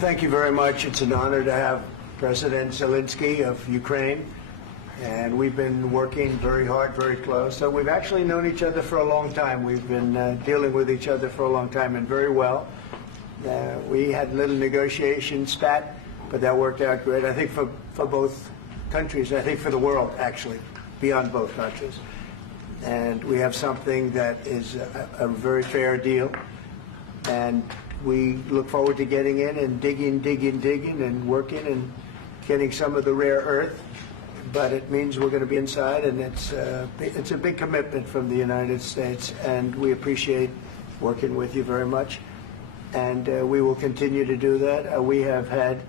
thank you very much. It's an honor to have President Zelenskyy of Ukraine, and we've been working very hard, very close. So we've actually known each other for a long time. We've been dealing with each other for a long time, and very well. We had a little negotiation spat, but that worked out great. I think for both countries, I think for the world, actually, beyond both countries. And we have something that is a very fair deal. And we look forward to getting in and digging and working and getting some of the rare earth. But it means we're going to be inside, and it's a big commitment from the United States, and we appreciate working with you very much. And we will continue to do that. We have had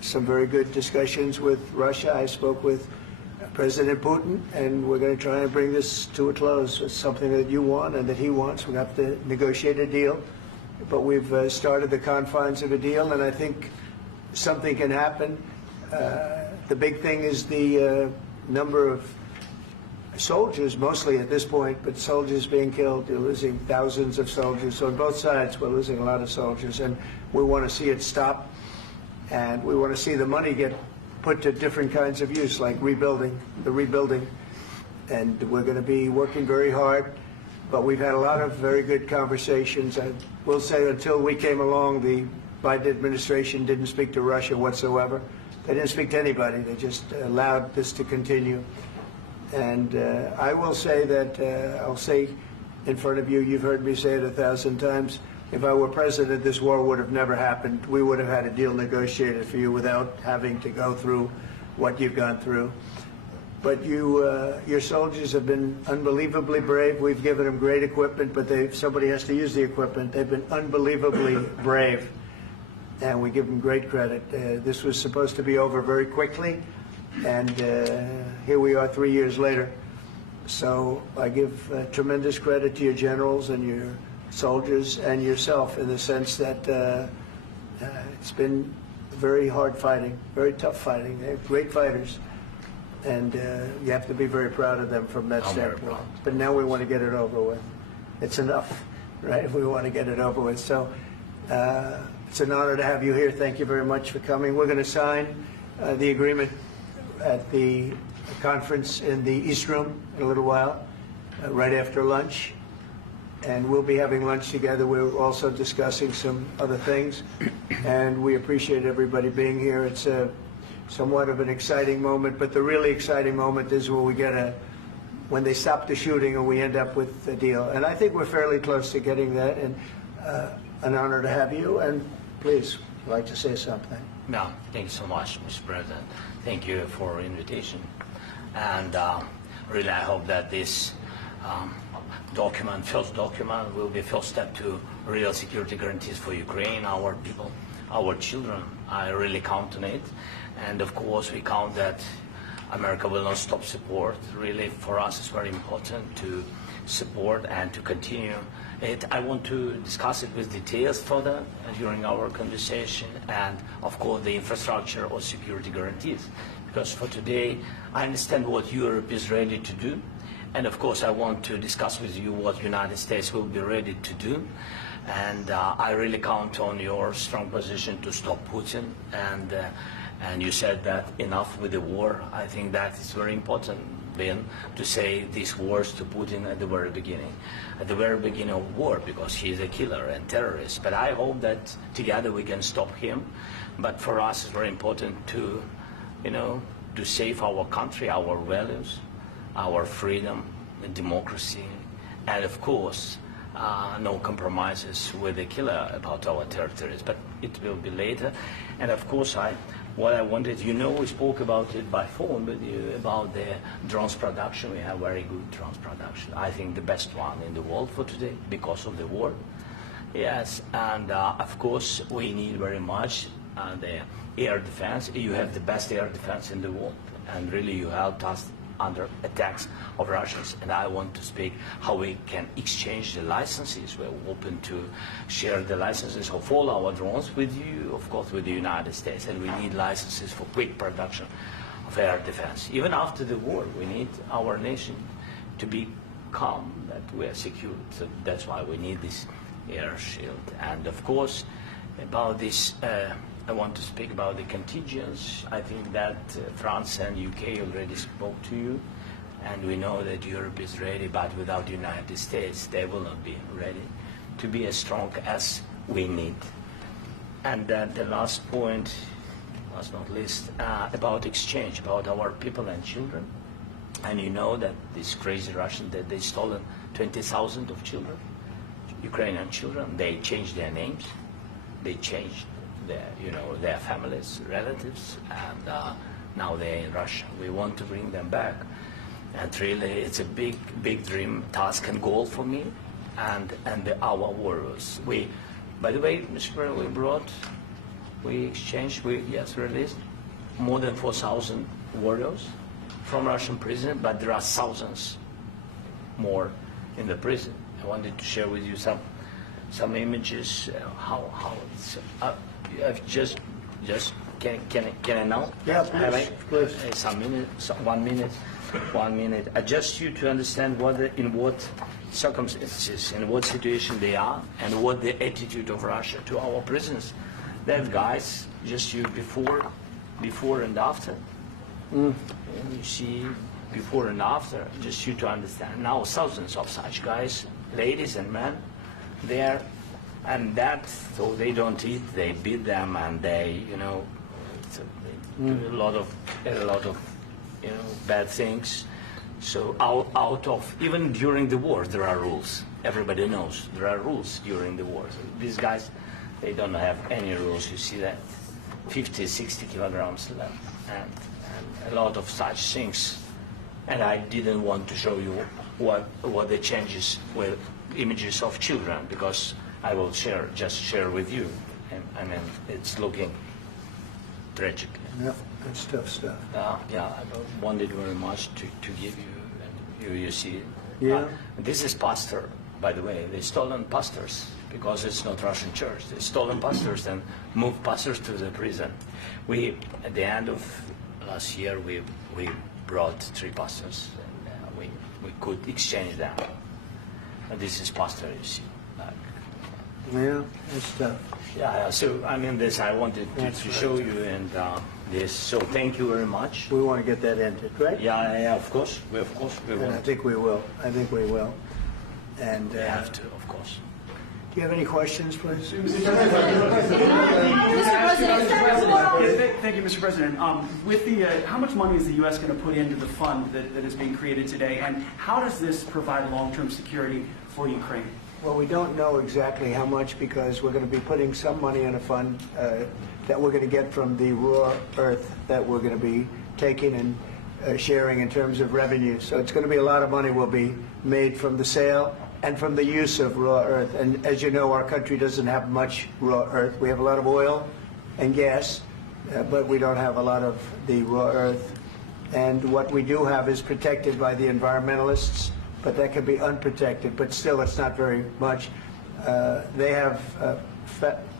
some very good discussions with Russia. I spoke with President Putin, and we're going to try and bring this to a close. It's something that you want and that he wants. We have to negotiate a deal. But we've started the confines of a deal, and I think something can happen. The big thing is the number of soldiers, mostly at this point, but soldiers being killed. You're losing thousands of soldiers. So on both sides, we're losing a lot of soldiers, and we want to see it stop. And we want to see the money get put to different kinds of use, like rebuilding. And we're going to be working very hard. But we've had a lot of very good conversations. I will say until we came along, the Biden administration didn't speak to Russia whatsoever. They didn't speak to anybody. They just allowed this to continue. And I will say that, I'll say in front of you, you've heard me say it 1,000 times, if I were president, this war would have never happened. We would have had a deal negotiated for you without having to go through what you've gone through. But your soldiers have been unbelievably brave. We've given them great equipment, but somebody has to use the equipment. They've been unbelievably brave, and we give them great credit. This was supposed to be over very quickly, and here we are 3 years later. So I give tremendous credit to your generals and your soldiers and yourself in the sense that it's been very hard fighting, very tough fighting. They're great fighters. And you have to be very proud of them from that standpoint. But now we want to get it over with. It's enough, right? We want to get it over with. So it's an honor to have you here. Thank you very much for coming. We're going to sign the agreement at the conference in the East Room in a little while, right after lunch. And we'll be having lunch together. We're also discussing some other things. And we appreciate everybody being here. It's somewhat of an exciting moment, but the really exciting moment is when they stop the shooting and we end up with a deal. And I think we're fairly close to getting that, and an honor to have you. And please, I'd like to say something. No, thank you so much, Mr. President. Thank you for invitation. And really, I hope that this first document, will be first step to real security guarantees for Ukraine, our people, our children. I really count on it. And of course, we count that America will not stop support. Really, for us, it's very important to support and to continue it. I want to discuss it with details further during our conversation, and of course, the infrastructure or security guarantees. Because for today, I understand what Europe is ready to do. And of course, I want to discuss with you what the United States will be ready to do. And I really count on your strong position to stop Putin. And you said that enough with the war. I think that is very important, Ben, to say these words to Putin at the very beginning of war, because he's a killer and terrorist. But I hope that together we can stop him. But for us, it's very important to, to save our country, our values, our freedom, democracy, and of course, no compromises with the killer about our territories. But it will be later. And of course, what I wanted, we spoke about it by phone with you about the drones production. We have very good drones production. I think the best one in the world for today because of the war. Yes, and of course we need very much the air defense. You have the best air defense in the world, and really you helped us under attacks of Russians. And I want to speak how we can exchange the licenses. We're open to share the licenses of all our drones with you, of course, with the United States. And we need licenses for quick production of air defense. Even after the war, we need our nation to be calm, that we are secure. So that's why we need this air shield. And of course, about this I want to speak about the contingents. I think that France and UK already spoke to you, and we know that Europe is ready, but without the United States, they will not be ready to be as strong as we need. And then the last point, last not least, about exchange, about our people and children. And you know that these crazy Russians, that they stolen 20,000 of children, Ukrainian children. They changed their names, they changed their families, relatives, and now they're in Russia. We want to bring them back, and really, it's a big dream, task, and goal for me, and our warriors. By the way, Mr. President, we exchanged, released more than 4,000 warriors from Russian prison, but there are thousands more in the prison. I wanted to share with you some images. How it's just can I now? Yeah, please. One minute. Just you to understand in what circumstances, in what situation they are, and what the attitude of Russia to our prisoners. They have guys, just you before and after. And you see before and after, just you to understand. Now thousands of such guys, ladies and men, there, and that, so they don't eat, they beat them, and they do a lot of bad things. So out of, even during the war, there are rules. Everybody knows there are rules during the war. So these guys, they don't have any rules. You see that 50, 60 kilograms left, and a lot of such things. And I didn't want to show you what the changes with images of children, because I will just share with you. And I mean, it's looking tragic. Yeah, that's tough stuff. I wanted very much to give you, and you see. Yeah. This is pastor, by the way. They stolen pastors because it's not Russian church. They stolen pastors and moved pastors to the prison. At the end of last year, we brought 3 pastors, and we could exchange them. And this is pastor, you see. Yeah, that's tough. Yeah, so I mean, this I wanted to show you, and this. So thank you very much. We want to get that ended, right? Yeah, of course. We And will. I think we will. And We have to, of course. do you have any questions, please? Thank you, Mr. President. With how much money is the U.S. going to put into the fund that is being created today, and how does this provide long-term security for Ukraine? Well, we don't know exactly how much, because we're going to be putting some money in a fund that we're going to get from the raw earth that we're going to be taking and sharing in terms of revenue. So it's going to be a lot of money will be made from the sale and from the use of raw earth. And as you know, our country doesn't have much raw earth. We have a lot of oil and gas, but we don't have a lot of the raw earth. And what we do have is protected by the environmentalists, but that can be unprotected, but still it's not very much. They have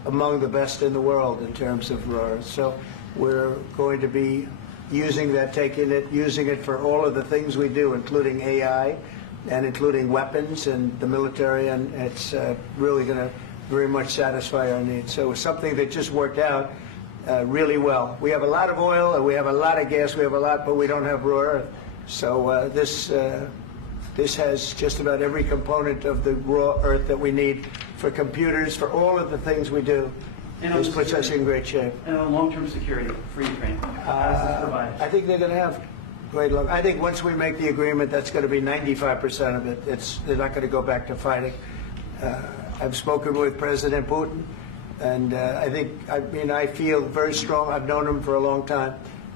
among the best in the world in terms of raw earth. So we're going to be using that, using it for all of the things we do, including AI and including weapons and the military, and it's really going to very much satisfy our needs. So it's something that just worked out really well. We have a lot of oil, and we have a lot of gas, but we don't have raw earth. So this has just about every component of the raw earth that we need for computers, for all of the things we do. This puts us in great shape. And on long-term security for Ukraine, how does this provide? I think they're going to have great luck. I think once we make the agreement, that's going to be 95% of it. They're not going to go back to fighting. I've spoken with President Putin, and I feel very strong. I've known him for a long time,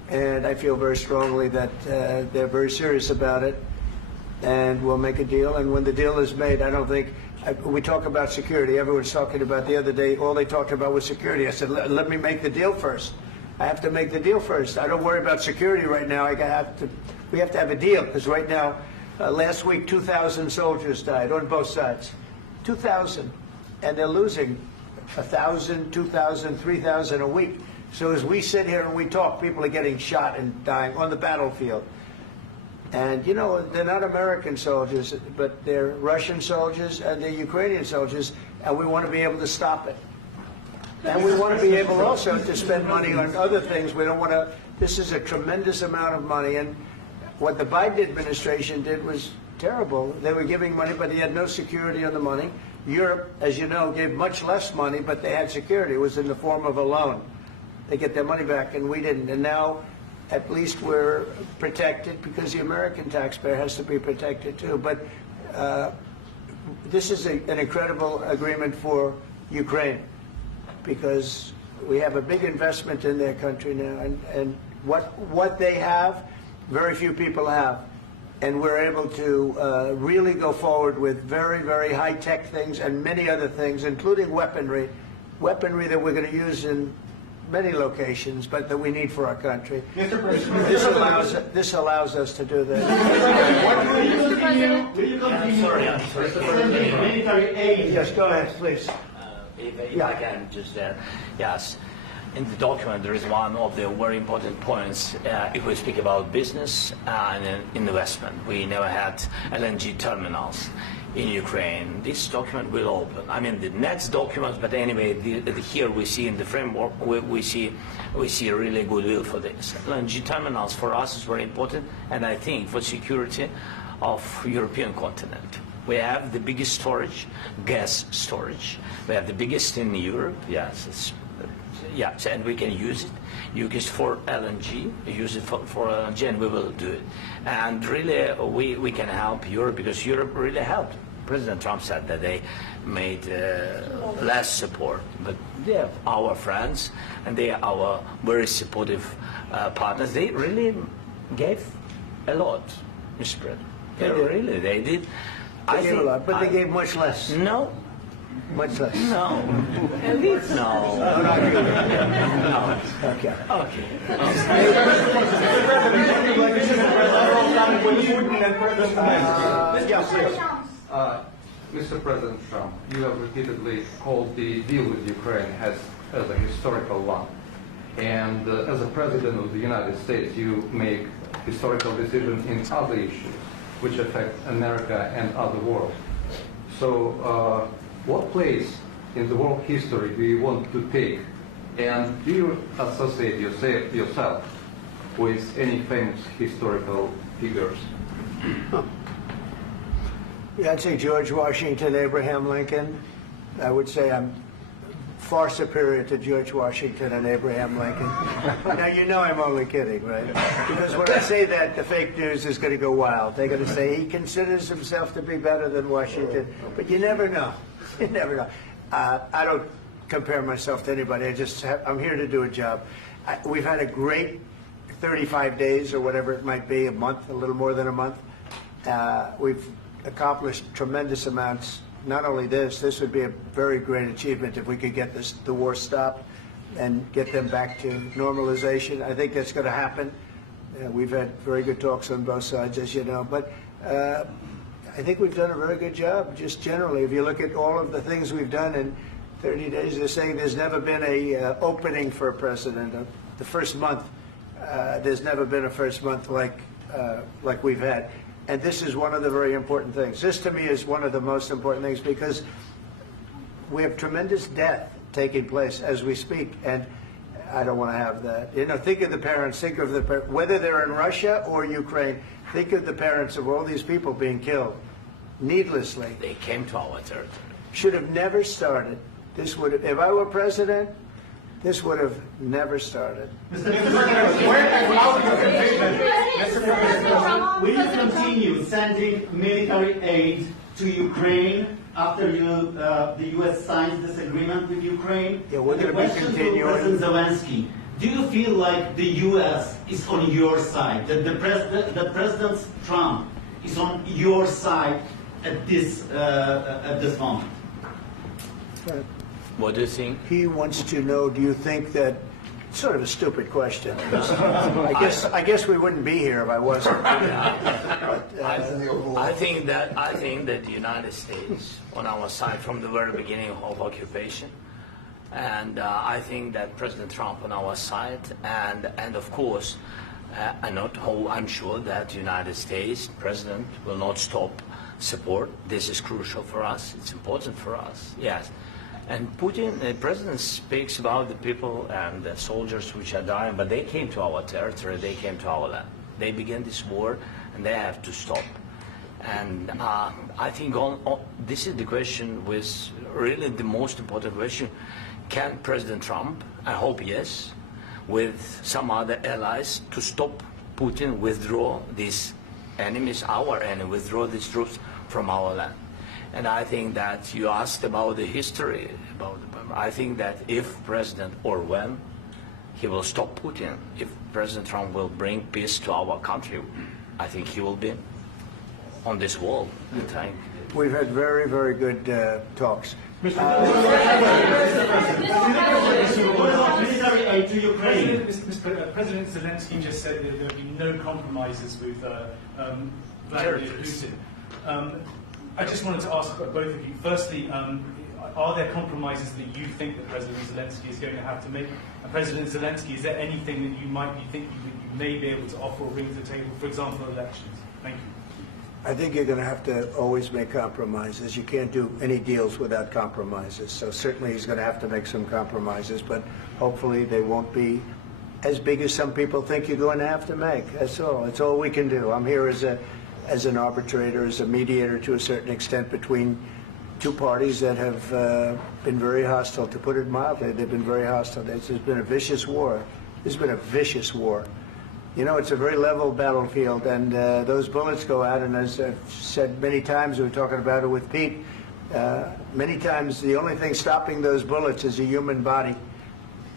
and I feel very strongly that they're very serious about it, and we'll make a deal. And when the deal is made, I don't think we talk about security. Everyone's talking about the other day. All they talked about was security. I said, let me make the deal first. I have to make the deal first. I don't worry about security right now. We have to have a deal, because right now, last week, 2,000 soldiers died on both sides. 2,000, and they're losing 1,000, 2,000, 3,000 a week. So as we sit here and we talk, people are getting shot and dying on the battlefield. And, you know, they're not American soldiers, but they're Russian soldiers and they're Ukrainian soldiers, and we want to be able to stop it. And we want to be able also to spend money on other things. We don't want to, this is a tremendous amount of money. And what the Biden administration did was terrible. They were giving money, but he had no security on the money. Europe, as you know, gave much less money, but they had security. It was in the form of a loan. They get their money back, and we didn't. And now, at least we're protected because the American taxpayer has to be protected too. But this is an incredible agreement for Ukraine because we have a big investment in their country now, and what they have, very few people have. And we're able to really go forward with very, very high-tech things and many other things, including weaponry that we're going to use in many locations, but that we need for our country. Mr. President, This allows us to do that. will you continue sending military aid? Yes, go ahead, please. If I can just yes. In the document, there is one of the very important points. If we speak about business and investment, we never had LNG terminals in Ukraine. This document will open. I mean, the next document, but anyway, here we see in the framework, we see really goodwill for this. LNG terminals for us is very important, and I think for security of European continent. We have the biggest storage, gas storage. We have the biggest in Europe. Yes, yes, and we can use it. Use it for LNG. Use it for LNG, and we will do it. And really, we can help Europe because Europe really helped. President Trump said that they made less support, but they are our friends and they are our very supportive partners. They really gave a lot, Mr. President. They did. They gave a lot, but they gave much less. No. Much less. No. No. No. Okay. Okay. Mr. President Trump, you have repeatedly called the deal with Ukraine as a historical one. And as a President of the United States, you make historical decisions in other issues which affect America and other world. So what place in the world history do you want to take? And do you associate yourself with any famous historical figures? Yeah, I'd say George Washington, Abraham Lincoln. I would say I'm far superior to George Washington and Abraham Lincoln. Now, you know I'm only kidding, right? Because when I say that, the fake news is going to go wild. They're going to say he considers himself to be better than Washington. But you never know. You never know. I don't compare myself to anybody. I'm here to do a job. We've had a great 35 days or whatever it might be, a month, a little more than a month. We've accomplished tremendous amounts. Not only this would be a very great achievement if we could get the war stopped and get them back to normalization. I think that's going to happen. We've had very good talks on both sides, as you know. But I think we've done a very good job, just generally. If you look at all of the things we've done in 30 days, they're saying there's never been a opening for a president. The first month, there's never been a first month like we've had. And this is one of the very important things. This, to me, is one of the most important things because we have tremendous death taking place as we speak, and I don't want to have that. You know, think of the parents, whether they're in Russia or Ukraine, think of the parents of all these people being killed needlessly. They came to our territory. Should have never started. This would have, if I were president, this would have never started. Mr. President, will you continue sending military aid to Ukraine after the U.S. signs this agreement with Ukraine? Yeah, we're going to be continuing. To President Zelensky, do you feel like the U.S. is on your side, that President Trump is on your side at this moment? Right. What do you think? He wants to know, do you think that, sort of a stupid question. I guess we wouldn't be here if I wasn't. I think that the United States on our side from the very beginning of occupation, and I think that President Trump on our side, and of course, I'm sure that the United States President will not stop support. This is crucial for us. It's important for us. Yes. And Putin, the president speaks about the people and the soldiers which are dying, but they came to our territory, they came to our land. They began this war, and they have to stop. And I think this is the question, with really the most important question. Can President Trump, I hope yes, with some other allies, to stop Putin, withdraw these enemies, our enemy, withdraw these troops from our land? And I think that you asked about the history, I think that if President, or when, he will stop Putin, if President Trump will bring peace to our country, I think he will be on this wall. We've had very, very good talks. Military to Ukraine. President Zelensky just said that there would be no compromises with Vladimir Putin. I just wanted to ask both of you, firstly, are there compromises that you think that President Zelensky is going to have to make? And President Zelensky, is there anything that you might be thinking that you may be able to offer or bring to the table, for example, elections? Thank you. I think you're going to have to always make compromises. You can't do any deals without compromises. So certainly he's going to have to make some compromises, but hopefully they won't be as big as some people think you're going to have to make. That's all. It's all we can do. I'm here as an arbitrator, as a mediator to a certain extent between two parties that have been very hostile, to put it mildly. They've been very hostile. There's been a vicious war. There's been a vicious war. You know, it's a very level battlefield, and those bullets go out, and as I've said many times, we were talking about it with Pete, many times the only thing stopping those bullets is a human body.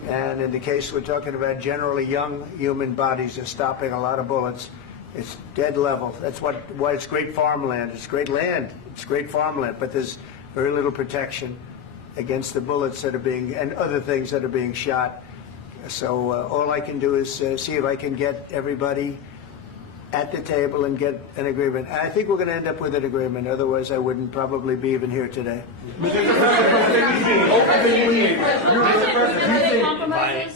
And in the case we're talking about, generally young human bodies are stopping a lot of bullets. It's dead level. That's why it's great farmland. It's great land. It's great farmland, but there's very little protection against the bullets that are being, and other things that are being shot. So all I can do is see if I can get everybody at the table and get an agreement. And I think we're going to end up with an agreement. Otherwise, I wouldn't probably be even here today.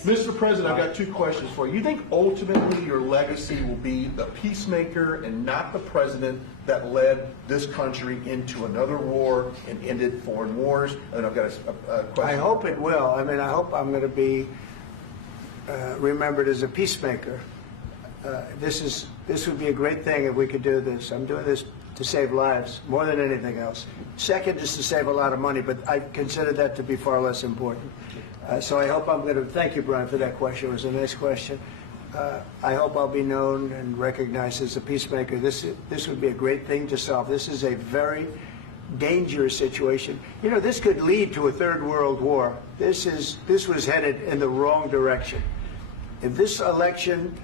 Mr. President, I've got two questions for you. You think ultimately your legacy will be the peacemaker and not the president that led this country into another war and ended foreign wars? And I've got a question. I hope it will. I mean, I hope I'm going to be remembered as a peacemaker. This would be a great thing if we could do this. I'm doing this to save lives more than anything else. Second is to save a lot of money, but I consider that to be far less important. So I hope I'm going to, thank you, Brian, for that question. It was a nice question. I hope I'll be known and recognized as a peacemaker. This would be a great thing to solve. This is a very dangerous situation. You know, this could lead to a third world war. This was headed in the wrong direction. If this election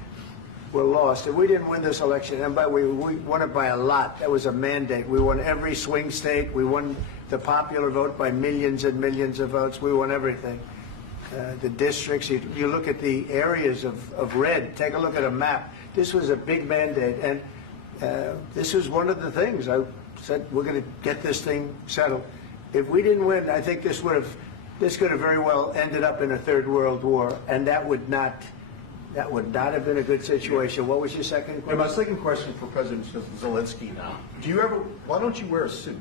were lost, if we didn't win this election, and we won it by a lot, that was a mandate. We won every swing state. We won the popular vote by millions and millions of votes. We won everything. The districts, you look at the areas of red, take a look at a map. This was a big mandate, and this was one of the things. I said, we're going to get this thing settled. If we didn't win, I think this could have very well ended up in a third world war, and that would not have been a good situation. What was your second question? And my second question for President Zelensky. Why don't you wear a suit?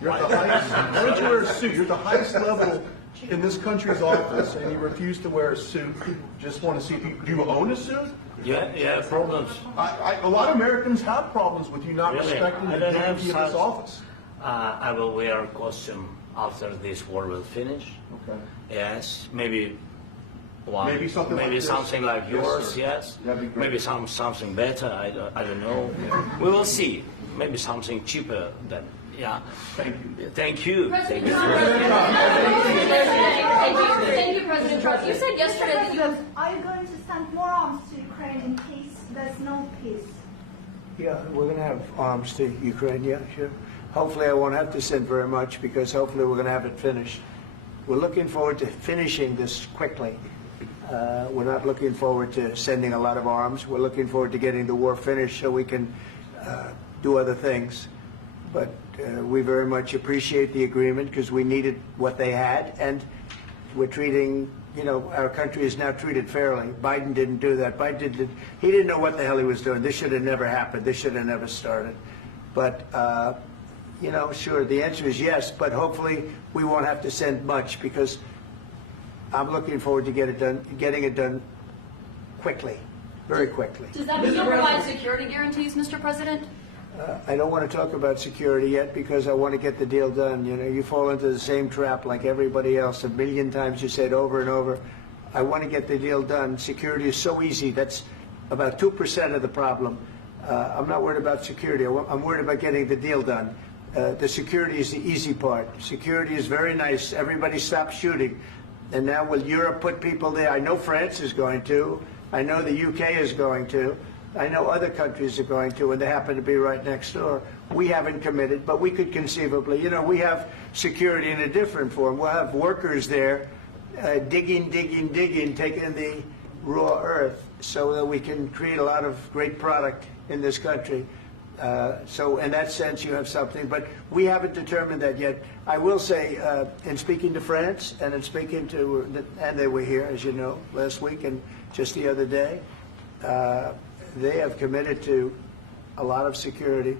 You're at the highest, why don't you wear a suit? You're at the highest level in this country's office, and you refuse to wear a suit. Just want to see if do you own a suit? Yeah, problems. A lot of Americans have problems with you not respecting the dignity of this office. I will wear a costume after this war will finish. Okay. Yes, maybe one. Maybe something like this. Something like yours, yes. That'd be great. Maybe something better, I don't know. We will see. Maybe something cheaper than, yeah. Thank you. Thank you. President Trump. Thank you, President Trump. You said yesterday that you have... Are you going to send more arms to Ukraine in case there's no peace? Yeah, we're going to have arms to Ukraine, yeah, sure. Hopefully I won't have to send very much, because hopefully we're going to have it finished. We're looking forward to finishing this quickly. We're not looking forward to sending a lot of arms. We're looking forward to getting the war finished so we can do other things. But we very much appreciate the agreement, because we needed what they had, and we're treating, you know, our country is now treated fairly. Biden didn't do that. He didn't know what the hell he was doing. This should have never happened. This should have never started. But, you know, sure, the answer is yes, but hopefully we won't have to send much, because I'm looking forward to getting it done quickly, very quickly. Does that mean you'll provide security guarantees, Mr. President? I don't want to talk about security yet, because I want to get the deal done. You know, you fall into the same trap like everybody else. A million times you said over and over, I want to get the deal done. Security is so easy. That's about 2% of the problem. I'm not worried about security. I'm worried about getting the deal done. The security is the easy part. Security is very nice. Everybody stopped shooting. And now will Europe put people there? I know France is going to. I know the UK is going to. I know other countries are going to, and they happen to be right next door. We haven't committed, but we could conceivably. You know, we have security in a different form. We'll have workers there digging, taking the raw earth so that we can create a lot of great product in this country. So in that sense, you have something, but we haven't determined that yet. I will say, in speaking to France and in speaking to, and they were here, as you know, last week and just the other day, they have committed to a lot of security.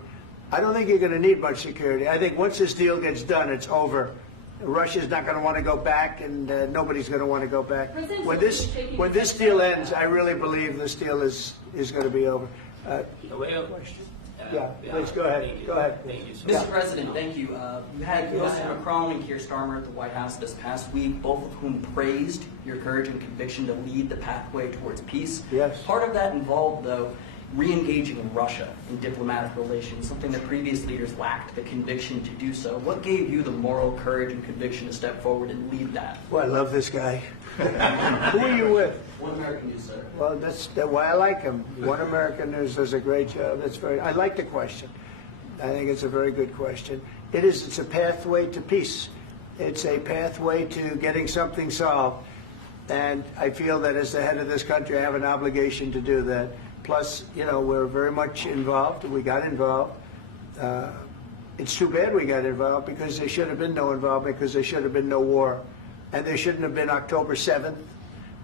I don't think you're going to need much security. I think once this deal gets done, it's over. Russia's not going to want to go back, and nobody's going to want to go back. When this deal ends, I really believe this deal is going to be over. Yeah, please go ahead. Go ahead. Thank you, Mr. President, thank you. You had President Macron and Keir Starmer at the White House this past week, both of whom praised your courage and conviction to lead the pathway towards peace. Yes. Part of that involved, though, re-engaging Russia in diplomatic relations, something that previous leaders lacked the conviction to do so. What gave you the moral courage and conviction to step forward and lead that? Well, I love this guy. Who are you with? One American News, sir. Well, that's why I like him. One American News does a great job. I like the question. I think it's a very good question. It's a pathway to peace. It's a pathway to getting something solved. And I feel that as the head of this country, I have an obligation to do that. Plus, you know, we're very much involved. We got involved. It's too bad we got involved, because there should have been no involvement, because there should have been no war. And there shouldn't have been October 7th.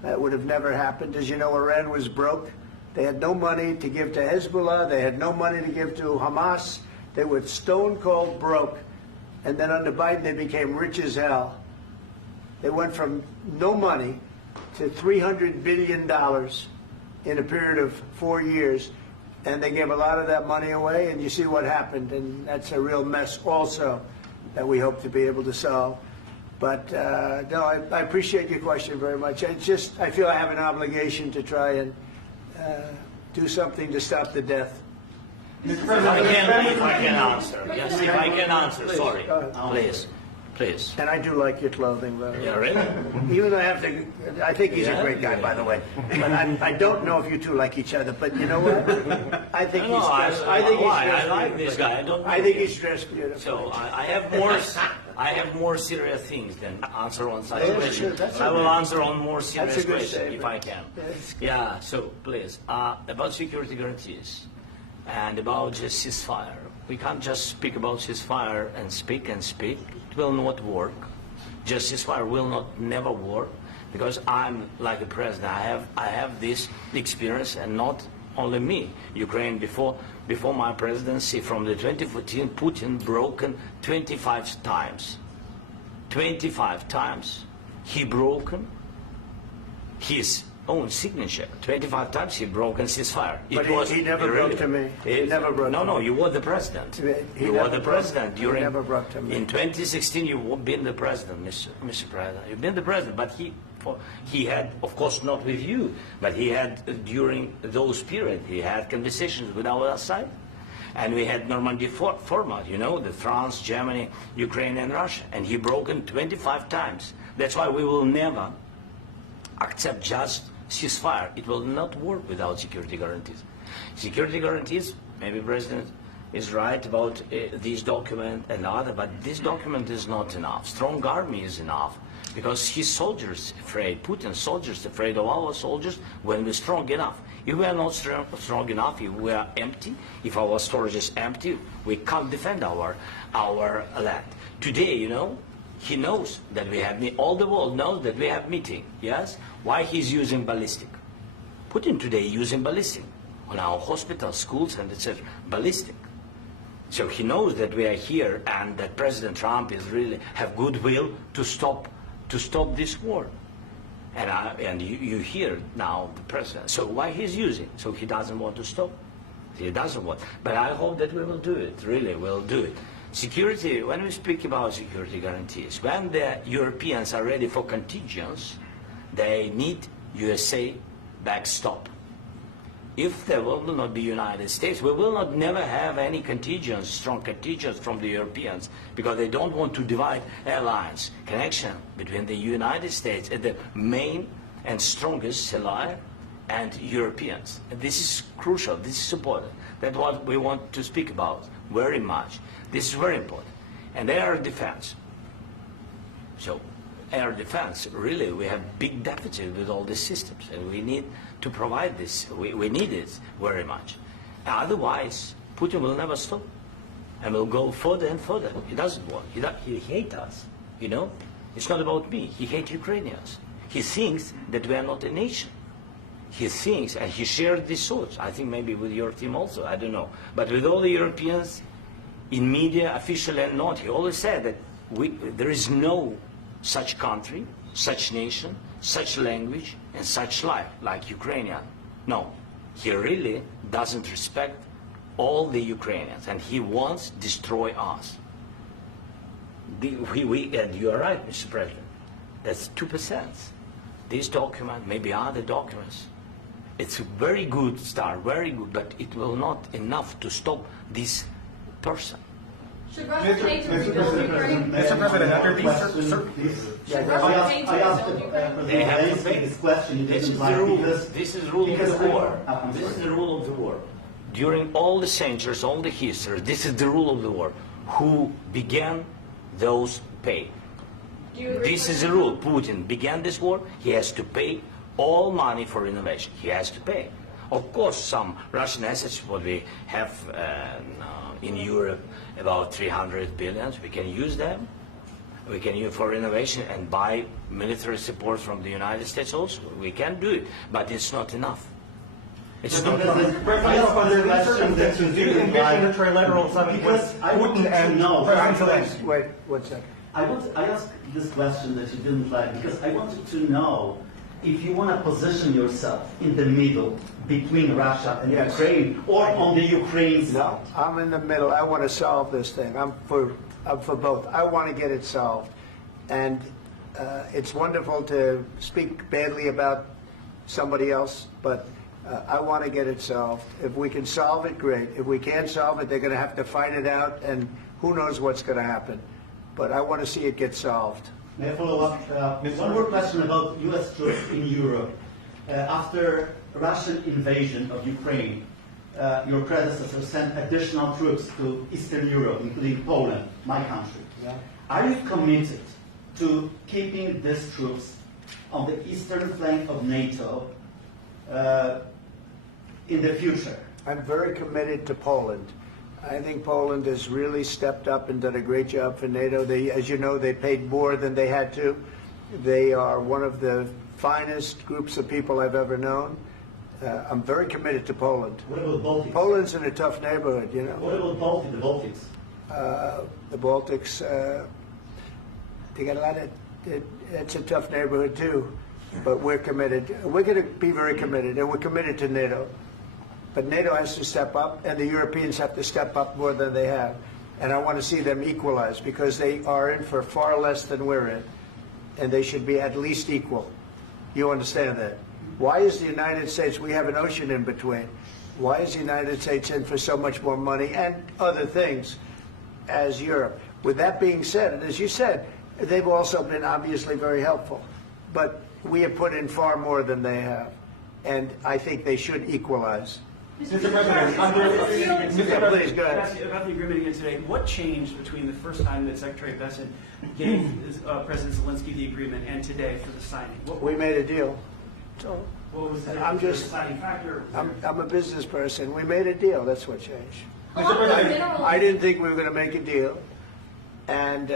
That would have never happened. As you know, Iran was broke. They had no money to give to Hezbollah. They had no money to give to Hamas. They were stone cold broke. And then under Biden, they became rich as hell. They went from no money to $300 billion in a period of 4 years. And they gave a lot of that money away, and you see what happened. And that's a real mess also that we hope to be able to solve. But no, I appreciate your question very much. I feel I have an obligation to try and do something to stop the death. If I can answer. Yes, if I can answer, sorry. Please. And I do like your clothing, by the way. Yeah, really? Even though I think he's a great guy, by the way. But I don't know if you two like each other. But you know what? I think he's dressed. I like this guy. I think he's dressed beautiful. So I have more serious things than answer on such questions. That's I will answer on more serious a good questions statement. if I can. Yeah. So please, about security guarantees and about just ceasefire. We can't just speak about ceasefire and speak and speak. It will not work. Just ceasefire will never work, because I'm like a president. I have this experience, and not only me. Ukraine before my presidency, from the 2014, Putin broken 25 times. 25 times he broken his own signature. 25 times he broken ceasefire. But he never broke to me. He never broke to me. No, you were the president. You were the president during. He never broke to me. In 2016, you've been the president, Mr. President. You've been the president, but he had, of course, not with you, but he had during those periods. He had conversations with our side, and we had Normandy format. You know, the France, Germany, Ukraine, and Russia, and he broken 25 times. That's why we will never accept just ceasefire. It will not work without security guarantees. Security guarantees, maybe President is right about this document and other, but this document is not enough. Strong army is enough, because his soldiers afraid, Putin's soldiers afraid of our soldiers when we're strong enough. If we are not strong enough, if we are empty, if our storage is empty, we can't defend our land. Today, you know, he knows that we have, all the world knows that we have meeting, yes? Why he's using ballistic? Putin today using ballistic on our hospitals, schools, and etc. Ballistic. So he knows that we are here and that President Trump is really have goodwill to stop this war. And you hear now the president. So why he's using? So he doesn't want to stop. He doesn't want. But I hope that we will do it. Really, we'll do it. Security. When we speak about security guarantees, when the Europeans are ready for contingents, they need USA backstop. If there will not be United States, we will not never have any contingents, strong contingents from the Europeans, because they don't want to divide alliance connection between the United States and the main and strongest ally and Europeans. And this is crucial. This is important. That's what we want to speak about very much. This is very important. And air defense. So air defense, really, we have big deficit with all these systems, and we need to provide this. We need it very much. Otherwise, Putin will never stop, and will go further and further. He doesn't want. He hates us, you know? It's not about me. He hates Ukrainians. He thinks that we are not a nation. He thinks, and he shared these thoughts, I think maybe with your team also, I don't know. But with all the Europeans, in media, officially and not, he always said that there is no such country, such nation, such language, and such life like Ukrainian. No, he really doesn't respect all the Ukrainians, and he wants to destroy us. And you are right, Mr. President. That's 2%. This document, maybe other documents, it's a very good start, very good, but it will not enough to stop this person. Should Russia pay to rebuild Ukraine? Mr. President, after these Should Russia pay to I asked rebuild Ukraine? They have to Zelensky pay. this question. He This is didn't the like rule. because This is the rule of because the war. I'm This is sorry. the rule of the war. During all the centuries, all the history, this is the rule of the war. Who began, those pay. Do you agree This with is the that? rule. Putin began this war. He has to pay all money for innovation. He has to pay. Of course, some Russian assets, what we have in Europe, about 300 billion, we can use them. We can use for innovation and buy military support from the United States also. We can do it, but it's not enough. It's not enough. I asked other question that you didn't envision a like trilateral summit because with I wanted Putin to and know. President Zelensky? Wait 1 second. I asked this question that you didn't like because I wanted to know if you want to position yourself in the middle between Russia and Yes. Ukraine or on the Ukraine side. No, I'm in the middle. I want to solve this thing. I'm for both. I want to get it solved. And it's wonderful to speak badly about somebody else, but I want to get it solved. If we can solve it, great. If we can't solve it, they're going to have to fight it out, and who knows what's going to happen. But I want to see it get solved. May I follow up? One more question about U.S. troops in Europe. After Russian invasion of Ukraine, your predecessor sent additional troops to Eastern Europe, including Poland, my country. Yeah. Are you committed to keeping these troops on the eastern flank of NATO in the future? I'm very committed to Poland. I think Poland has really stepped up and done a great job for NATO. They, as you know, they paid more than they had to. They are one of the finest groups of people I've ever known. I'm very committed to Poland. What about Baltics? Poland's in a tough neighborhood, you know. What about the Baltics? The Baltics, they got a lot of, it's a tough neighborhood too, but we're committed. We're going to be very committed, and we're committed to NATO. But NATO has to step up, and the Europeans have to step up more than they have. And I want to see them equalize, because they are in for far less than we're in, and they should be at least equal. You understand that? Why is the United States, we have an ocean in between, why is the United States in for so much more money and other things as Europe? With that being said, and as you said, they've also been obviously very helpful, but we have put in far more than they have, and I think they should equalize. Mr. President, Please, go ahead. about the agreement again today, what changed between the first time that Secretary Bessent gave President Zelensky the agreement and today for the signing? We made a deal. So What was the I'm just- deciding factor? I'm a business person. We made a deal. That's what changed. Along with minerals. I didn't think we were going to make a deal, and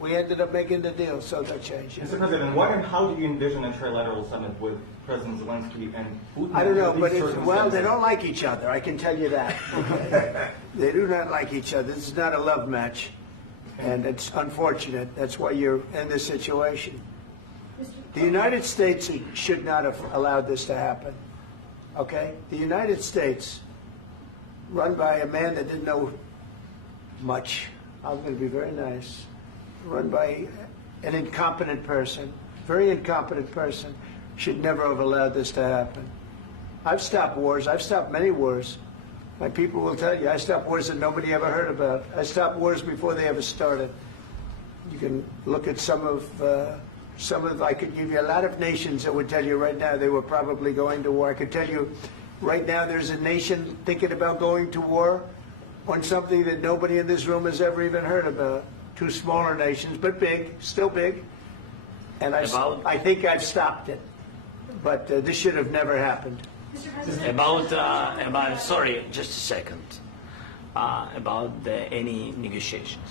We ended up making the deal, so that changed. Mr. President, what and how do you envision a trilateral summit with President Zelensky and Putin? I don't know, but These well, they circumstances? don't like each other. I can tell you that. Okay? They do not like each other. This is not a love match, and it's unfortunate. That's why you're in this situation. The United States should not have allowed this to happen. Okay? The United States, run by a man that didn't know much. I'm going to be very nice. Run by an incompetent person, very incompetent person, should never have allowed this to happen. I've stopped wars. I've stopped many wars. My people will tell you, I stopped wars that nobody ever heard about. I stopped wars before they ever started. You can look at some of, I could give you a lot of nations that would tell you right now they were probably going to war. I could tell you right now there's a nation thinking about going to war on something that nobody in this room has ever even heard about. Two smaller nations, but big, still big. And I think I've stopped it. But this should have never happened. Mr. President, Sorry, just a second. About any negotiations.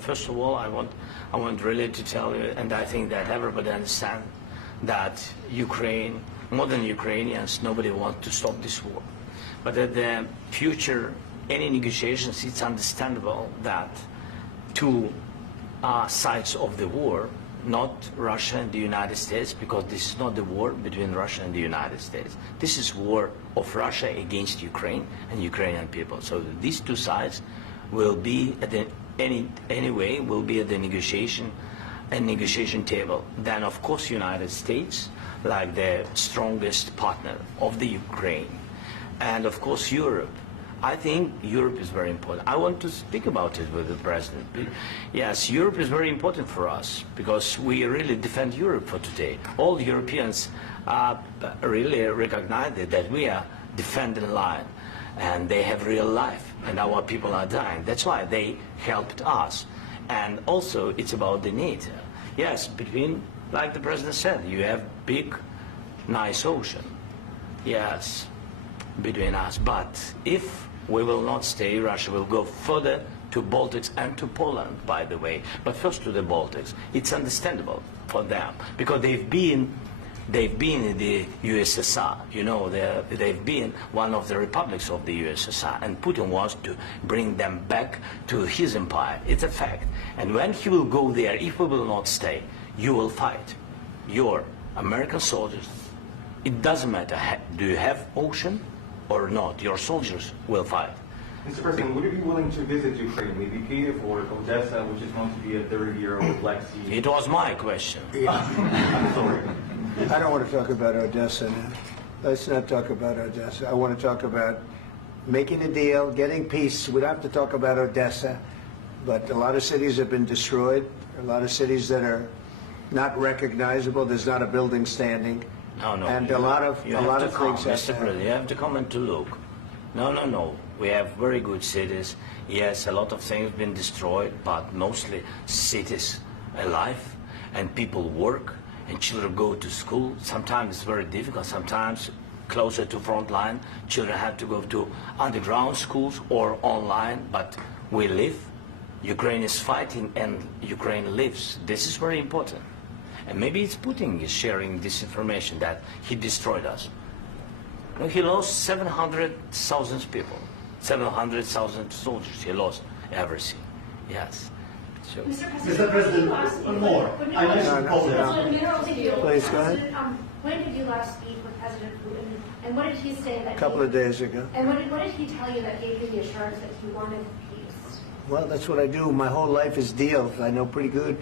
First of all, I want really to tell you, and I think that everybody understands that Ukraine, more than Ukrainians, nobody wants to stop this war. But at the future, any negotiations, it's understandable that two sides of the war, not Russia and the United States, because this is not the war between Russia and the United States. This is war of Russia against Ukraine and Ukrainian people. So these two sides will be at the anyway will be at the negotiation table. Then of course United States, like the strongest partner of the Ukraine, and of course Europe. I think Europe is very important. I want to speak about it with the President. Yes, Europe is very important for us because we really defend Europe for today. All Europeans really recognize that we are defending line and they have real life and our people are dying. That's why they helped us. And also it's about the NATO. Yes, between, like the President said, you have big, nice ocean. Yes, between us. But if we will not stay, Russia will go further to Baltics and to Poland, by the way. But first to the Baltics. It's understandable for them because they've been in the USSR. You know, they've been one of the republics of the USSR, and Putin wants to bring them back to his empire. It's a fact. And when he will go there, if we will not stay, you will fight. Your American soldiers, it doesn't matter, do you have ocean or not, your soldiers will fight. Mr. President, would you be willing to visit Ukraine, maybe Kyiv or Odessa, which is known to be a third year of Black Sea? It was my question. I'm sorry. I don't want to talk about Odessa now. Let's not talk about Odessa. I want to talk about making a deal, getting peace. We don't have to talk about Odessa, but a lot of cities have been destroyed. A lot of cities that are not recognizable. There's not a building standing. No. And a lot of things Mr. President, you have to come and to look. No. We have very good cities. Yes, a lot of things have been destroyed, but mostly cities alive, and people work, and children go to school. Sometimes it's very difficult. Sometimes closer to front line, children have to go to underground schools or online, but we live. Ukraine is fighting, and Ukraine lives. This is very important. And maybe it's Putin is sharing this information that he destroyed us. No, he lost 700,000 people, 700,000 soldiers. He lost everything. Yes. So. Mr. President, one more. I mentioned Poland. Please, go ahead. When did you last speak with President Putin, and what did he say that? A couple of days ago. And what did he tell you that gave you the assurance that he wanted peace? Well, that's what I do. My whole life is deals. I know pretty good.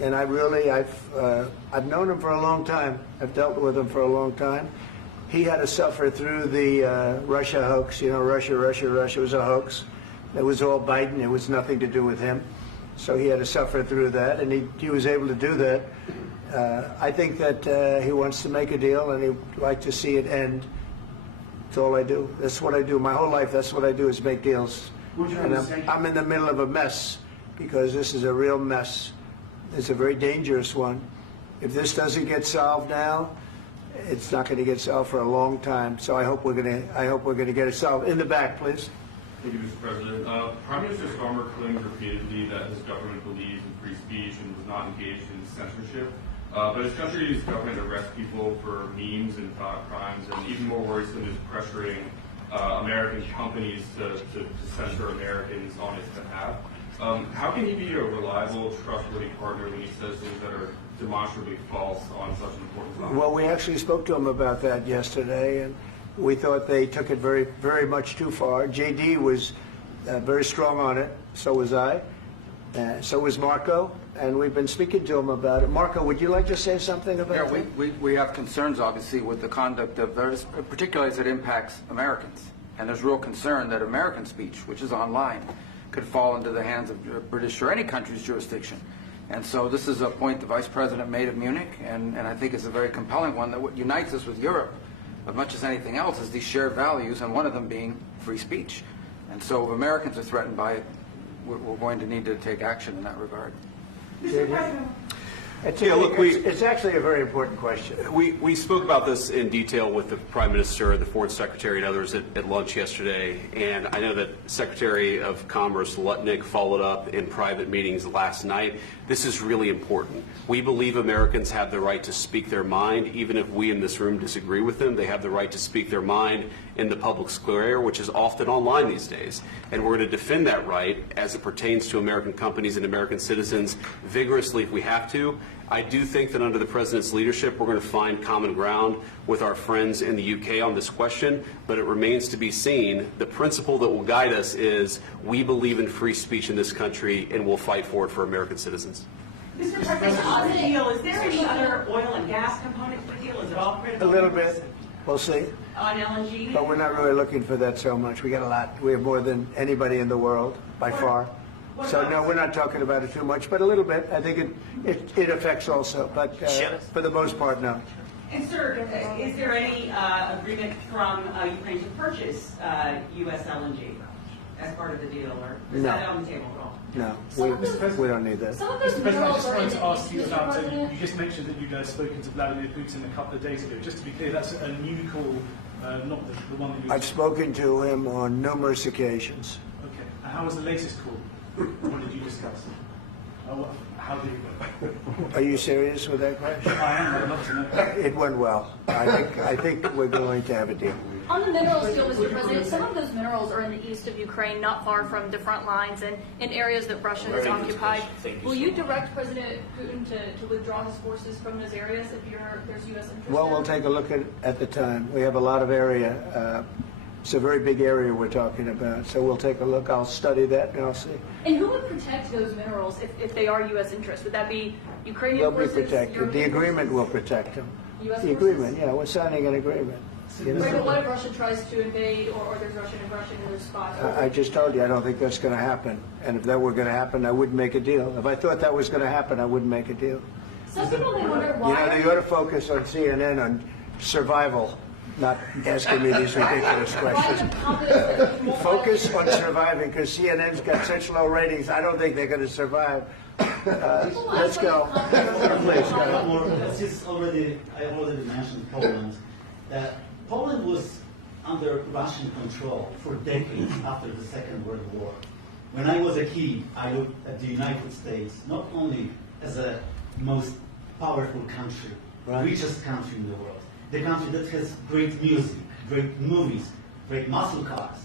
And I've known him for a long time. I've dealt with him for a long time. He had to suffer through the Russia hoax. You know, Russia was a hoax. It was all Biden. It was nothing to do with him. So he had to suffer through that, and he was able to do that. I think that he wants to make a deal, and he'd like to see it end. That's all I do. That's what I do. My whole life, that's what I do, is make deals. And I'm in the middle of a mess, because this is a real mess. It's a very dangerous one. If this doesn't get solved now, it's not going to get solved for a long time. So I hope we're going to get it solved. In the back, please. Thank you, Mr. President. Prime Minister Starmer claims repeatedly that his government believes in free speech and was not engaged in censorship. But his country's government arrests people for memes and thought crimes, and even more worrisome is pressuring American companies to censor Americans on his behalf. How can he be a reliable, trustworthy partner when he says things that are demonstrably false on such an important topic? Well, we actually spoke to him about that yesterday, and we thought they took it very, very much too far. JD was very strong on it. So was I. So was Marco. And we've been speaking to him about it. Marco, would you like to say something about that? Yeah, we have concerns, obviously, with the conduct of those, particularly as it impacts Americans. And there's real concern that American speech, which is online, could fall into the hands of British or any country's jurisdiction. And so this is a point the Vice President made at Munich, and I think it's a very compelling one, that what unites us with Europe, as much as anything else, is these shared values, and one of them being free speech. And so if Americans are threatened by it, we're going to need to take action in that regard. Mr. President. It's actually a very important question. We spoke about this in detail with the Prime Minister, the Foreign Secretary, and others at lunch yesterday, and I know that Secretary of Commerce Lutnick followed up in private meetings last night. This is really important. We believe Americans have the right to speak their mind, even if we in this room disagree with them. They have the right to speak their mind in the public square, which is often online these days. And we're going to defend that right as it pertains to American companies and American citizens vigorously if we have to. I do think that under the President's leadership, we're going to find common ground with our friends in the UK on this question, but it remains to be seen. The principle that will guide us is we believe in free speech in this country, and we'll fight for it for American citizens. Mr. President, on the deal, is there any other oil and gas component to the deal? Is it all critical? A little bit. We'll see. On LNG? But we're not really looking for that so much. We got a lot. We have more than anybody in the world, by far. So no, we're not talking about it too much, but a little bit. I think it affects also, but for the most part, no. And sir, is there any agreement from Ukraine to purchase U.S. LNG as part of the deal, or is that on the table at all? No, we don't need that. Mr. President, I just wanted to ask you about, you just mentioned that you'd spoken to Vladimir Putin a couple of days ago. Just to be clear, that's a new call, not the one that you... I've spoken to him on numerous occasions. Okay. And how was the latest call? What did you discuss? How did it go? Are you serious with that question? I am. I'd love to know. It went well. I think we're going to have a deal. On the minerals deal, Mr. President, some of those minerals are in the east of Ukraine, not far from the front lines and in areas that Russia has occupied. Will you direct President Putin to withdraw his forces from those areas if there's U.S. interest? Well, we'll take a look at the time. We have a lot of area. It's a very big area we're talking about, so we'll take a look. I'll study that and I'll see. And who would protect those minerals if they are U.S. interests? Would that be Ukrainian They'll forces? be protected. The agreement will protect them. U.S. The agreement, yeah, we're signing an agreement. You know? Right, but what if Russia tries to invade or there's Russian aggression in those spots? I just told you I don't think that's going to happen. And if that were going to happen, I wouldn't make a deal. If I thought that was going to happen, I wouldn't make a deal. Some people may wonder why. You know, you ought to focus on CNN on survival, not asking me these ridiculous questions. Focus on surviving, because CNN's got such low ratings. I don't think they're going to survive. Let's go. Please go. I already mentioned Poland. Poland was under Russian control for decades after the Second World War. When I was a kid, I looked at the United States not only as a most powerful country, richest country in the world, the country that has great music, great movies, great muscle cars,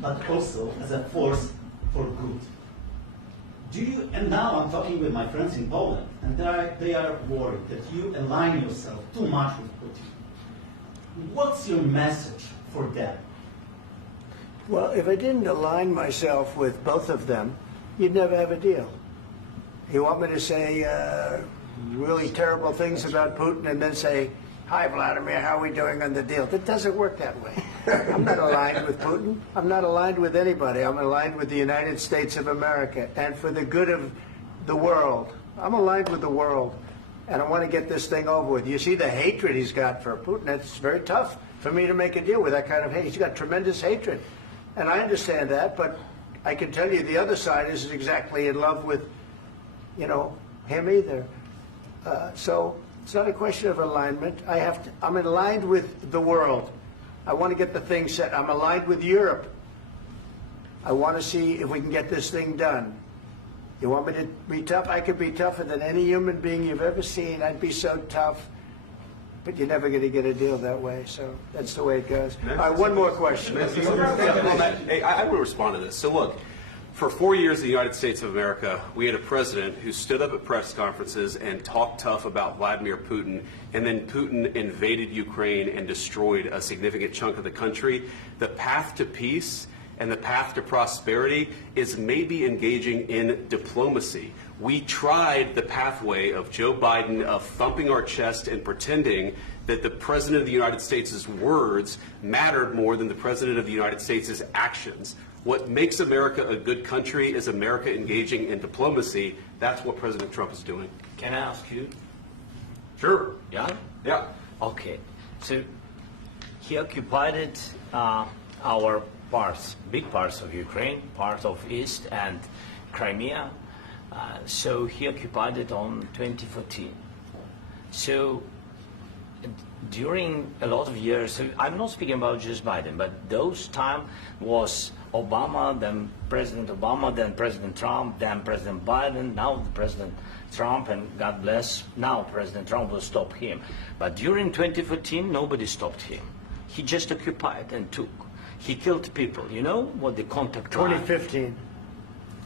but also as a force for good. And now I'm talking with my friends in Poland, and they are worried that you align yourself too much with Putin. What's your message for them? Well, if I didn't align myself with both of them, you'd never have a deal. You want me to say really terrible things about Putin and then say, "Hi, Vladimir, how are we doing on the deal?" It doesn't work that way. I'm not aligned with Putin. I'm not aligned with anybody. I'm aligned with the United States of America and for the good of the world. I'm aligned with the world. And I want to get this thing over with. You see the hatred he's got for Putin. It's very tough for me to make a deal with that kind of hate. He's got tremendous hatred. And I understand that, but I can tell you the other side isn't exactly in love with, him either. So it's not a question of alignment. I'm aligned with the world. I want to get the thing set. I'm aligned with Europe. I want to see if we can get this thing done. You want me to be tough? I could be tougher than any human being you've ever seen. I'd be so tough. But you're never going to get a deal that way, so that's the way it goes. All right, one more question. Hey, I will respond to this. So look, for 4 years in the United States of America, we had a president who stood up at press conferences and talked tough about Vladimir Putin, and then Putin invaded Ukraine and destroyed a significant chunk of the country. The path to peace and the path to prosperity is maybe engaging in diplomacy. We tried the pathway of Joe Biden of thumping our chest and pretending that the President of the United States' words mattered more than the President of the United States' actions. What makes America a good country is America engaging in diplomacy. That's what President Trump is doing. Can I ask you? Sure. Yeah? Yeah. Okay. So he occupied our parts, big parts of Ukraine, part of East and Crimea. So he occupied it on 2014. So during a lot of years, so I'm not speaking about just Biden, but those time was Obama, then President Obama, then President Trump, then President Biden, now President Trump, and God bless, now President Trump will stop him. But during 2014, nobody stopped him. He just occupied and took. He killed people. You know what the contact 2015.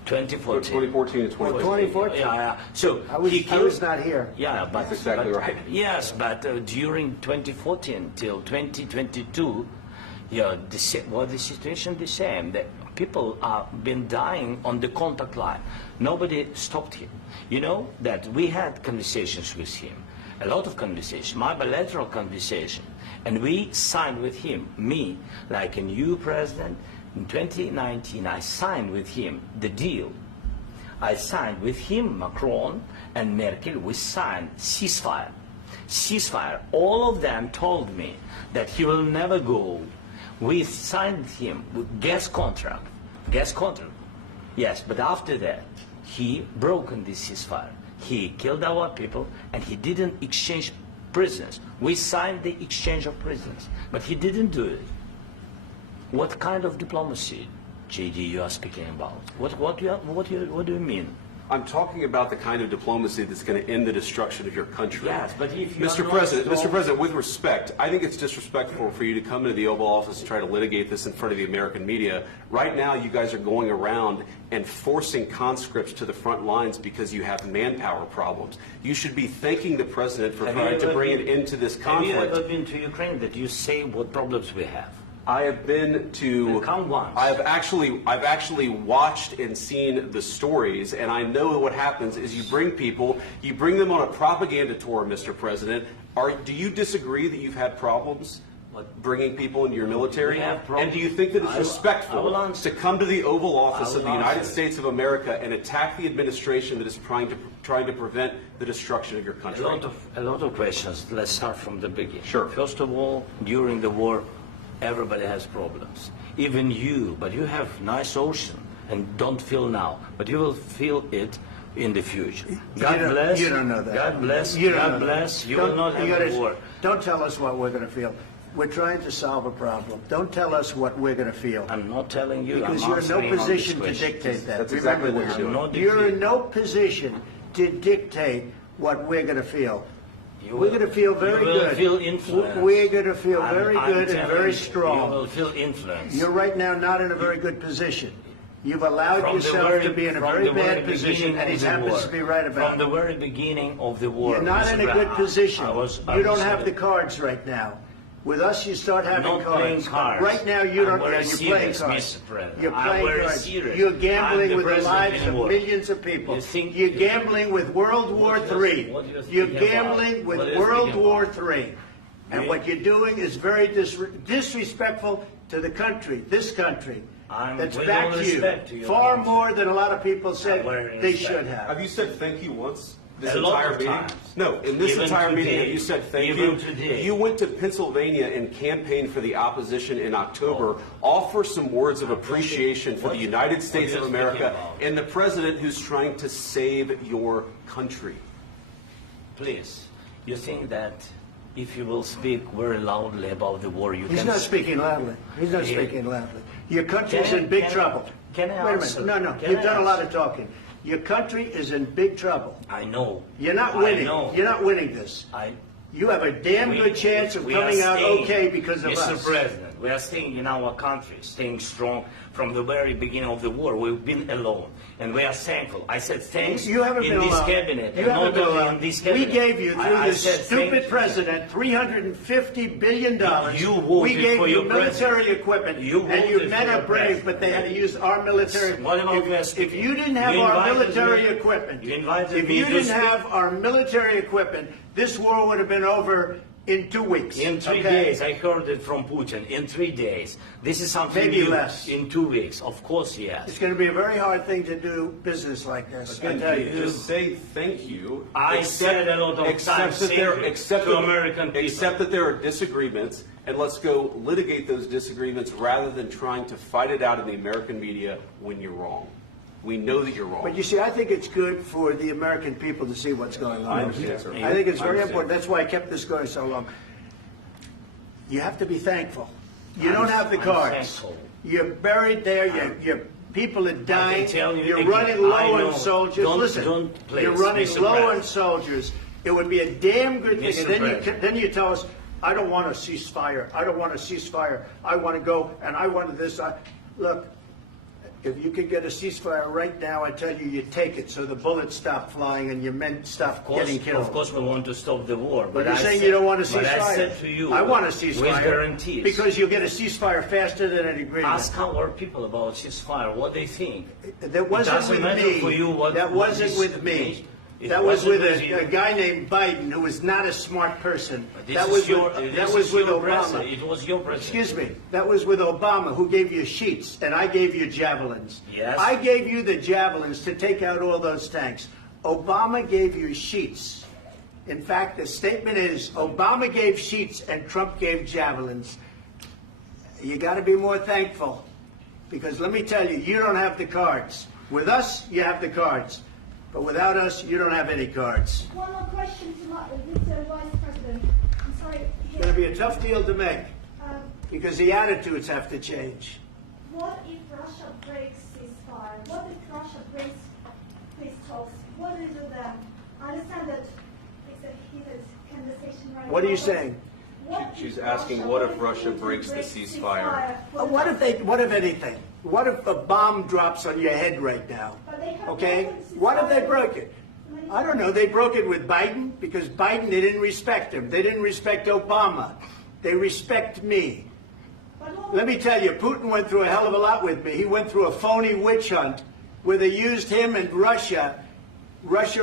2014. 2014 and 2014. 2014. Yeah. So I was not here. Yeah, but that's exactly right. Yes, but during 2014 till 2022, yeah, the situation the same. The people have been dying on the contact line. Nobody stopped him. You know that we had conversations with him, a lot of conversations, my bilateral conversation, and we signed with him, me, like a new president. In 2019, I signed with him the deal. I signed with him, Macron and Merkel, we signed ceasefire. Ceasefire. All of them told me that he will never go. We signed him with gas contract. Gas contract. Yes, but after that, he broken this ceasefire. He killed our people and he didn't exchange prisoners. We signed the exchange of prisoners, but he didn't do it. What kind of diplomacy, JD, you are speaking about? What do you mean? I'm talking about the kind of diplomacy that's going to end the destruction of your country. Yes, but if you Mr. President, with respect, I think it's disrespectful for you to come into the Oval Office and try to litigate this in front of the American media. Right now, you guys are going around and forcing conscripts to the front lines because you have manpower problems. You should be thanking the President for trying to bring an end to this conflict. Have you ever been to Ukraine that you say what problems we have? I have been to. Come once. I've actually watched and seen the stories, and I know what happens is you bring them on a propaganda tour, Mr. President. Do you disagree that you've had problems bringing people into your military? And do you think that it's respectful to come to the Oval Office of the United States of America and attack the administration that is trying to prevent the destruction of your country? A lot of questions. Let's start from the beginning. Sure. First of all, during the war, everybody has problems. Even you, but you have nice ocean and don't feel now, but you will feel it in the future. God bless. You don't know that. God bless. You God bless. You will not have war. Don't tell us what we're going to feel. We're trying to solve a problem. Don't tell us what we're going to feel. I'm not telling you. Because I'm you're in no answering on this position to question. dictate that. That's exactly what you're doing. You're in no position to dictate what we're going to feel. We're going to feel very good. You will feel influence. We're going to feel very good and very strong. You will feel influence. You're right now not in a very good position. You've allowed yourself to be in a very bad position, and he happens to be right about it. From the very beginning of the war. You're not in a good position. You don't have the the cards right now. With us, you start having not playing cards. Right now, you don't. I'm You're playing cards. Mr. President. You're I'm playing very cards. serious. You're gambling I'm with the president lives in of war. millions of people. You're gambling with World War III. You're gambling with World War III. And what you're doing is very disrespectful to the country, this country, that's backed you far more than a lot of people said they should have. Have you said thank you once? This A lot entire of meeting? times. No, in this Even entire meeting, today. have you said thank Even you? today. You went to Pennsylvania and campaigned for the opposition in October. Offer some words of appreciation for the United States of America and the president who's trying to save your country. Please, you think that if you will speak very loudly about the war, you He's can... not speaking loudly. He's not speaking loudly. Your country's in big trouble. Can I Wait a answer? minute. No, Can you've I done a lot answer? of talking. Your country is in big trouble. I know. You're not winning. I know. You're not winning this. You have a damn good chance of coming out okay because of us. Mr. President, we are staying in our country, staying strong from the very beginning of the war. We've been alone, and we are thankful. I said thanks You haven't in been this alone. cabinet, You and haven't not been only alone. in this We cabinet. gave you, through I this said thank stupid you. president, $350 billion. You voted we gave for you your military president. equipment, You and you voted men for are your brave, president. but they had to use our military. What about West? If you didn't have You our invited military me. equipment, You invited if me you to didn't speak. have our military equipment, this war would have been over in 2 weeks. In 3 days, I heard it from Putin. In 3 days, this is something Maybe new. less. In 2 weeks, of course, yes. It's going to be a very hard thing to do business like this. I tell you. Just say thank you. I said a lot of times that there, thank you except to that, American people. Except that there are disagreements, and let's go litigate those disagreements rather than trying to fight it out in the American media when you're wrong. We know that you're wrong. But you see, I think it's good for the American people to see what's going on. I understand, sir. I think it's I very understand. important. That's why I kept this going so long. You have to be thankful. You don't have the I'm cards. thankful. You're buried there. Your people are dying. tell you You're again, running I low know. on soldiers. Don't- Listen, don't please, you're running Mr. low on President. soldiers. It would be a damn good thing. Mr. And then President. then you tell us, I don't want a ceasefire. I don't want a ceasefire. I want to go, and I wanted this. Look, if you could get a ceasefire right now, I tell you, you take it so the bullets stop flying and your men stop getting killed. Of course, we want to stop the war. But you're I saying said- you don't want a ceasefire. But I said to you, I want a with ceasefire. guarantees. Because you'll get a ceasefire faster than an agreement. Ask our people about ceasefire, what they think. That wasn't It doesn't with matter me. for you what, That what wasn't is- with me. It That was wasn't with you. a guy named Biden, who was not a smart person. This That is was your- with, this that was is with your Obama. president. It was your president. Excuse me. That was with Obama, who gave you sheets, and I gave you javelins. Yes. I gave you the javelins to take out all those tanks. Obama gave you sheets. In fact, the statement is Obama gave sheets and Trump gave javelins. You got to be more thankful, because let me tell you, you don't have the cards. With us, you have the cards. But without us, you don't have any cards. One more question to Mr. Vice President. I'm sorry. It's going to be a tough deal to make, Um, because the attitudes have to change. What if Russia breaks ceasefire? What if Russia breaks peace talks? What do you do then? I understand that it's a heated conversation right now. What are you but saying? what She's if asking, what if Russia breaks the ceasefire? What if anything? What if a bomb drops on your head right now? But they have Okay? broken ceasefire. What if they broke it? I don't know. They broke it with Biden, because Biden, they didn't respect him. They didn't respect Obama. They respect me. Let me tell you, Putin went through a hell of a lot with me. He went through a phony witch hunt where they used him and Russia. Russia.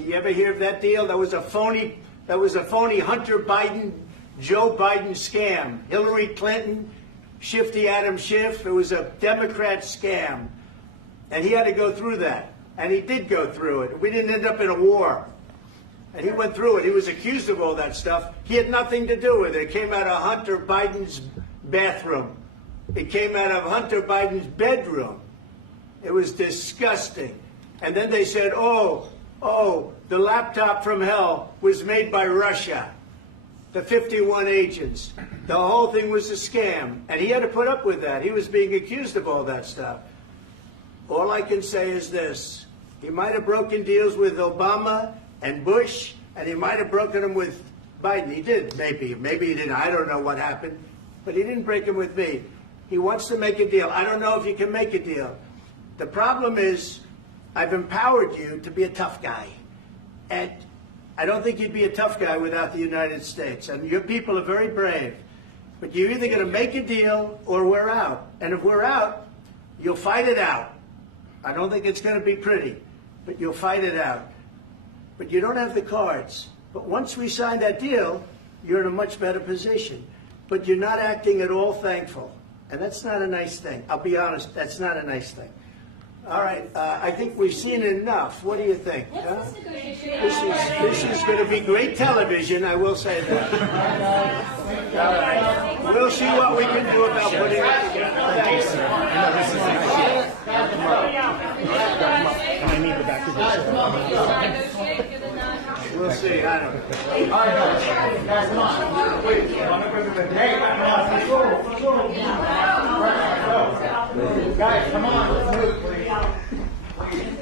You ever hear of that deal? That was a phony Hunter Biden, Joe Biden scam. Hillary Clinton, Shifty Adam Schiff. It was a Democrat scam. And he had to go through that. And he did go through it. We didn't end up in a war. And he went through it. He was accused of all that stuff. He had nothing to do with it. It came out of Hunter Biden's bathroom. It came out of Hunter Biden's bedroom. It was disgusting. And then they said, oh, the laptop from hell was made by Russia. The 51 agents. The whole thing was a scam. And he had to put up with that. He was being accused of all that stuff. All I can say is this. He might have broken deals with Obama and Bush, and he might have broken them with Biden. He did, maybe. Maybe he didn't. I don't know what happened. But he didn't break them with me. He wants to make a deal. I don't know if he can make a deal. The problem is, I've empowered you to be a tough guy. And I don't think you'd be a tough guy without the United States. And your people are very brave. But you're either going to make a deal or we're out. And if we're out, you'll fight it out. I don't think it's going to be pretty, but you'll fight it out. But you don't have the cards. But once we sign that deal, you're in a much better position. But you're not acting at all thankful. And that's not a nice thing. I'll be honest, that's not a nice thing. All right, I think we've seen enough. What do you think? Huh? This is going to be great television, I will say that. All right. We'll see what we can do about putting it together. Thanks. And I need the back of this. Thank you, Dengan. We'll see. I don't know. All right, guys, come on. Wait, hey, guys, come on. Let's move.